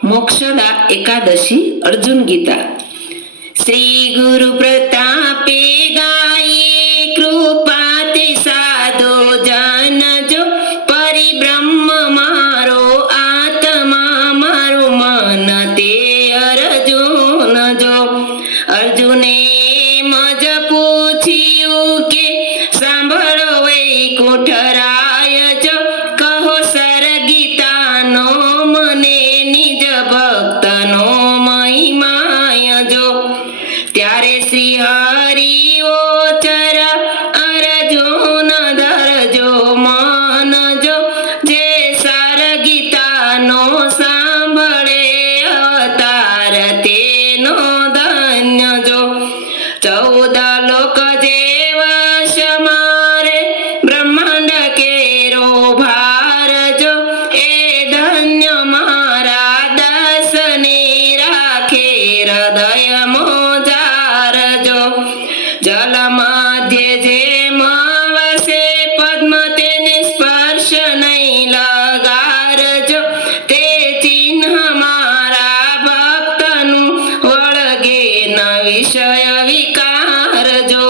मोक्षदा एकादशी अर्जुन गीता। श्री गुरु प्रतापे गाये कृपा ते साधो जन जो परिब्रह्म मारो आत्मा मारो मन ते अर्जुन जो। अर्जुने मज पूछ्यु के सांभळो वैकुंठराय जो कहो सर गीतानो मने निज भक्तनो महिमाय जो। ત્યારે શ્રી હરિ ઓચરા અર્જુન ધરજો મન જો જે સાર ગીતાનો સાંભળે અવતાર તેનો ધન્ય જો। 14 લોક જેવા મારે બ્રહ્માંડ કેરો ભાર જો એ ધન્ય મારા દાસને રાખે હૃદય મોજાર જો। જલ મધ્ય જેમ વસે પદ્મ તેને સ્પર્શ નહીં લગારજો તે ચિહ્ન મારા ભક્તનું વળગે ન વિષય વિકાર જો।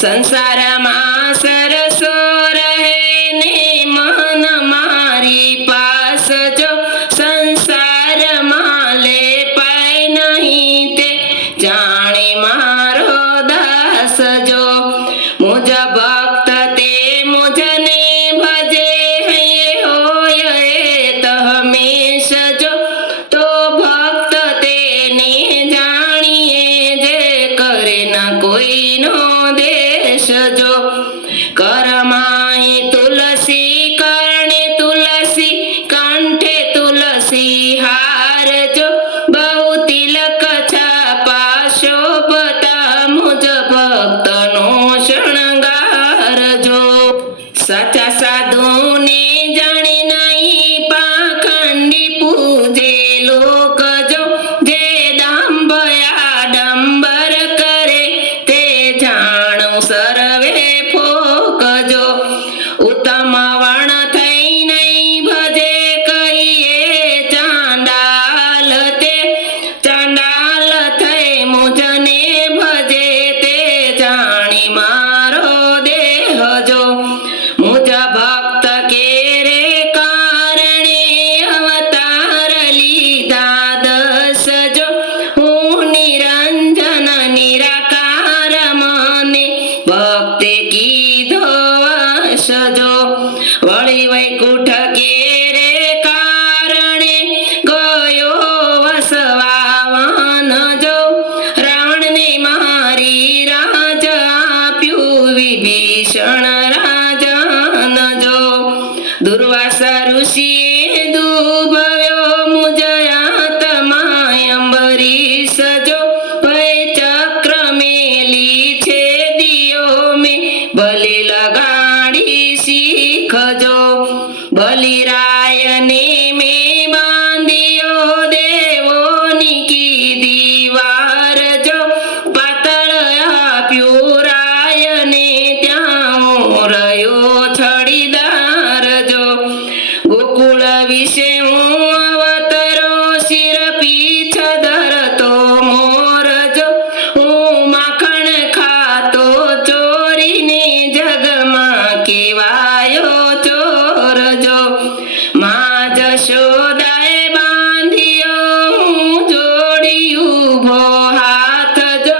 સંસારમાં સરસો રહે ને મન મારી પાસ જો સંસારમાં લે પાય નહીં તે જાણે મારો દાસ જો। મુજ ભક્ત તે મુજને ભજે હૈયે હોય એ હમેશ જો તો ભક્ત તેને જાણીએ જે કરે ન કોઈનો દેશ જો। કરમાહી તુલસી કરણે તુલસી કંઠે તુલસી હાર જો બહુ તિલક છાપા શોભતા મુજ ભક્તનો શણગાર જો। સાચા સાધુને જાણે નહીં પાખંડી પૂજે લોક જો જે દાંભયા કરે તે જાણો સર્વે ફોક જો। ઉત્તમ વર્ણ થઈ નહીં ભજે કહીએ ચાંડાલ તે ચાંડાલ થઈ મુજને ભજે તે જાણી મારો દેહ જો। મુજ ભક્ત કેરે કારણે અવતાર લીધા 10 જો હું નિરંજન નિરાકાર મને ભક્તે કીધો વશ જો। વળી વૈકુંઠ કેરે કારણે ગયો વસવાવન જો રાવણને મારી રાજ આપ્યું વિભીષણ રાજન જો। દુર્વાસા ઋષિએ દુભવ્યો મુજ આત્મા અંબરીશ જો ભય ચક્ર મેલી છે દિયો મેં બલિ લગાડી શીખ જો। બલિરાયને મેં બાંધ્યો દેવોની કીધી વાર જો પાતળ આપ્યું રાયને ત્યાં હું રહ્યો છડીદાર જો। ગોકુળ વિશે હું અવતરો શિર પીછ ધરતો મોર જો હું માખણ ખાતો ચોરીને જગમાં કેવાયો ચોર જો। મા જશોદાએ બાંધ્યો હું જોડી ઊભો હાથ જો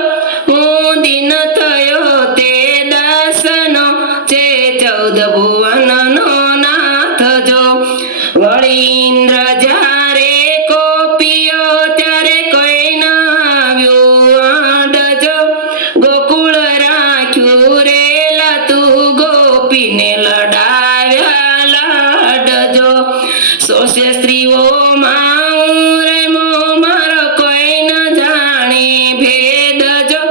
હું દિન થયો તે દાસનો જે 14 ભુવનનો નાથ જો। વળી ઇન્દ્ર જ્યારે કોપ્યો ત્યારે કોઈ ન આવ્યું આડ જો ગોકુળ રાખ્યું રે લાતું ગોપીને લડાવ્યા લાડ જો। 100 સ્ત્રીઓમાં રે મારો કોઈ ન જાણે ભેદ જો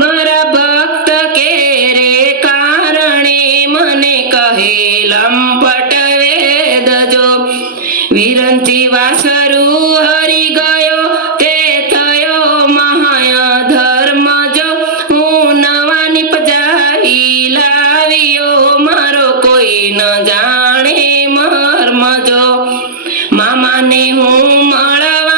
મારા ભક્ત કેરે કારણે મને કહે લંપટ વેદ જો। વિરંચી વાસરુ હરી ગયો તે થયો મહાય ધર્મ જો હું નવા નિપજાવી લાવ્યો મારો કોઈ ન જાણે મર્મ જો। મામાને હું મળવા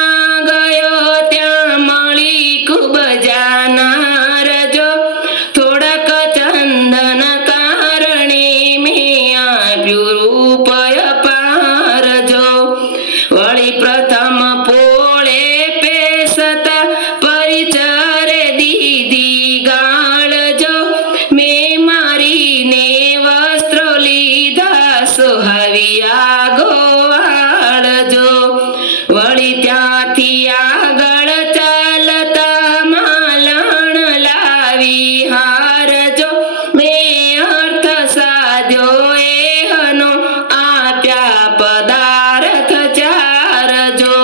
વળી પ્રથમ પોળે પેસતા પરિચરે દીધી ગાળ જો મેં મારીને વસ્ત્રો લીધા સોહાવ્યા ગોવાળ જો વળી ત્યાંથી આગળ ચાલતા માલણ લાવી હાર જો મેં અર્થ સાધ્યો એહનો આપ્યા પદાર્થ ચાર જો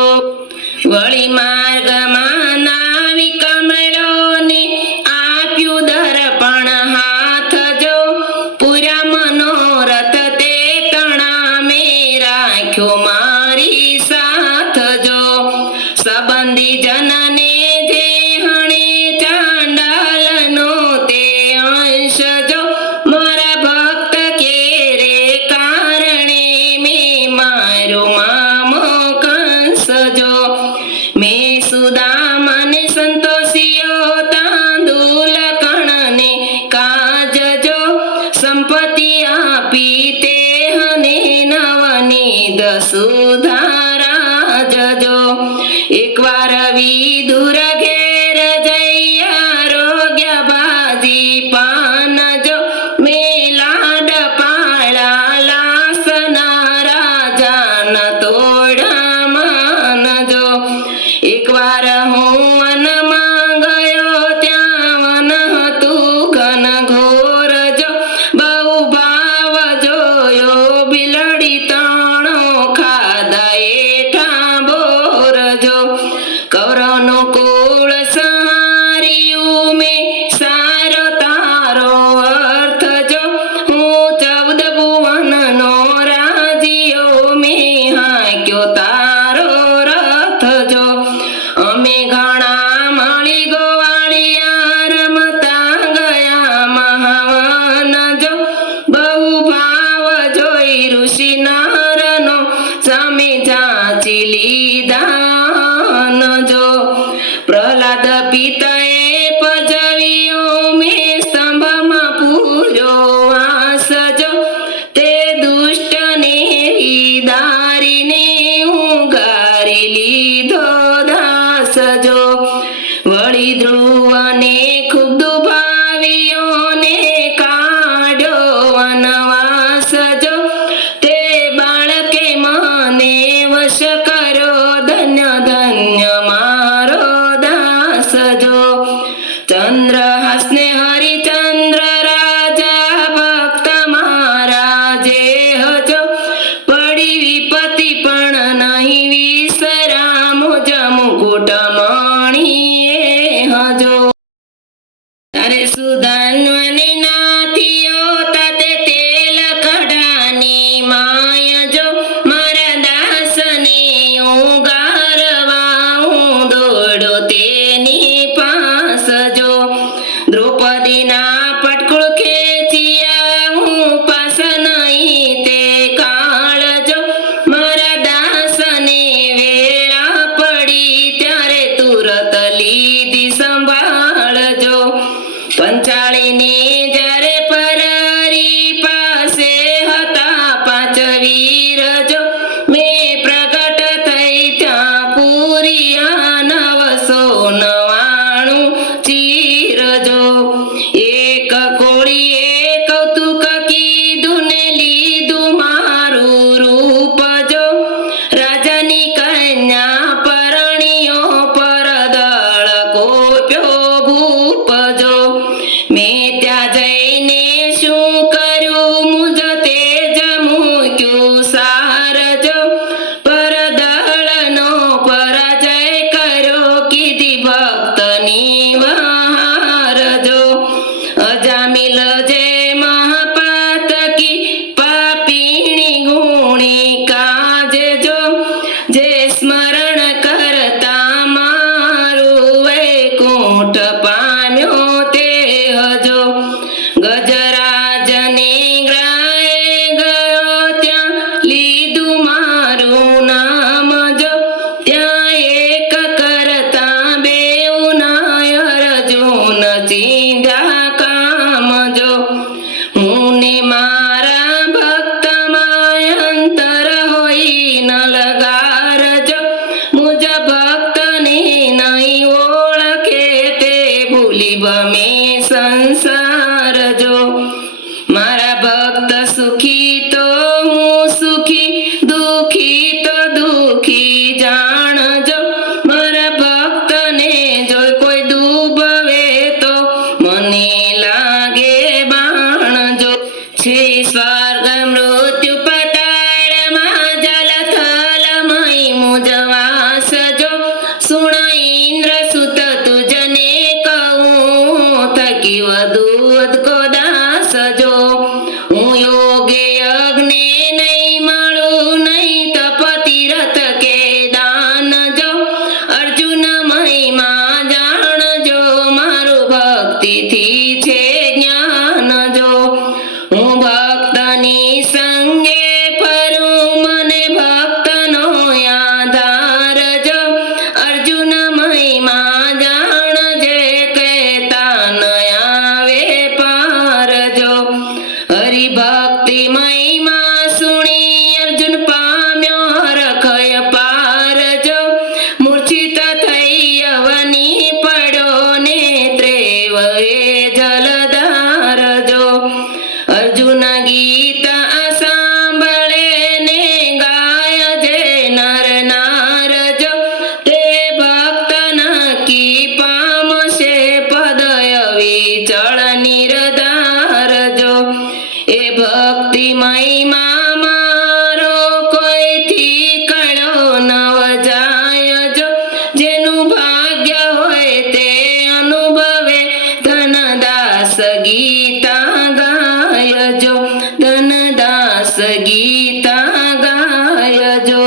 વળી માર્ગમાં નાવી કમળોને આપ્યું દર્પણ હાથ જો પૂરા મનોરથ તે તણા મેં રાખ્યો મારી સાથ જો સંબંધી જનને જે હણે ચાંડાલનો તે અંશ જો મારા ભક્ત કેરે કારણે મેં મારું મામો કંસ જો મેં સુદામાને સંતોષિયો તાંદુલ કણને કાજ જો સંપત્તિ આપી તે હને નવનીત સુધારા જજો એકવાર વિદુર ઘેર જઈ આરોગ્ય બાજી પાન જો મેં લાડ પાળા લાસના રાજાન તોડા માન જો એકવાર હું વનમાં ગયો ત્યાં વન હતું ઘન ઘોર જો બહુ ભાવ જોયો બિલડી તાણો ખાધા એઠા બોર જો કૌરવનો કુળ સંહાર્યું મેં સારો તારો અર્થ જો હું 14 ભુવનનો રાજીયો મેં હાંક્યો તારો રથ જો અમે ઘણા મળી ગોવાળિયા રમતા ગયા મહાવન જો બહુ ભાવ જોઈ ઋષિ નારનો સામે જાચી લીધા ન જો પ્રહલાદ પિતાએ પજવ્યો મેં સ્તંભમાં પૂર્યો વાસ જો તે દુષ્ટને વિદારીને ઉગારી લીધો દાસ જો વળી ધ્રુવને ખૂબ દુભાવ્યો ને કાઢ્યો વનવાસ જો તે બાળકે મને વશ કર્યો ધન્ય ધન્ય મારો દાસ જો ચંદ્રહાસને હરિચંદ્ર રાજા ભક્ત મારા જે હજો પડી વિપત્તિ પણ નહીં વિસરામો મુકુટ મણીએ હજો તારે સુધાન્વની નાથીઓ તાતે તેલ કઢાની માય જો મારા દાસને ઉગારવા હું દોડો તેની પાસ જો દ્રૌપદીના પટકુળ ખેંચ્યા હું પાસ નહીં તે કાળ જો મારા દાસને વેળા પડી ત્યારે તુરત લીધી સંભાળ જો પંચાળીને જ્યારે પરરી પાસે હતા 5 વીર જો મેં પ્રગટ થઈ ત્યાં ભમે સંસાર જો મારા ભક્ત સુખી તો હું સુખી દુખી તો દુખી જાણજો મારા ભક્તને જો કોઈ દુભવે તો મને લાગે બાણજો છે સ્વર્ગ મૃત્યુ પતાળમાં જલ થલમય મુજવાસ જો સુણ ઇન્દ્ર સુત તુજને કહું થકી વધુ અદકો દાસ જો હું યોગે યજ્ઞે નહીં મળું નહીં તપ તીરથ કે દાન જો અર્જુન મહિમા જાણજો મારું ભક્તિથી છે જ્ઞાન જો હું ભક્તની સંગે ફરું મને ભક્તનો આધાર જો અર્જુન મહિમા જાણજે કહેતા ન આવે પાર જો હરિભક્તિ મહિમા સુણી અર્જુન પામ્યો હરખય પાર જો મૂર્છિત થઈ યવની પડ્યો ને ત્રેવએ જલધાર જો અર્જુન ગીત સાંભળે ને ગાય જે નર નાર જો તે ભક્ત નકી પામશે પદય વિચળ નિરધાર જો એ ભક્તિ મહિમા મારો કોઈથી કળો નવ જાય જો જેનું ભાગ્ય હોય તે અનુભવે ધનદાસ ગીતા ગાયજો ધનદાસ ગીતા ગાયજો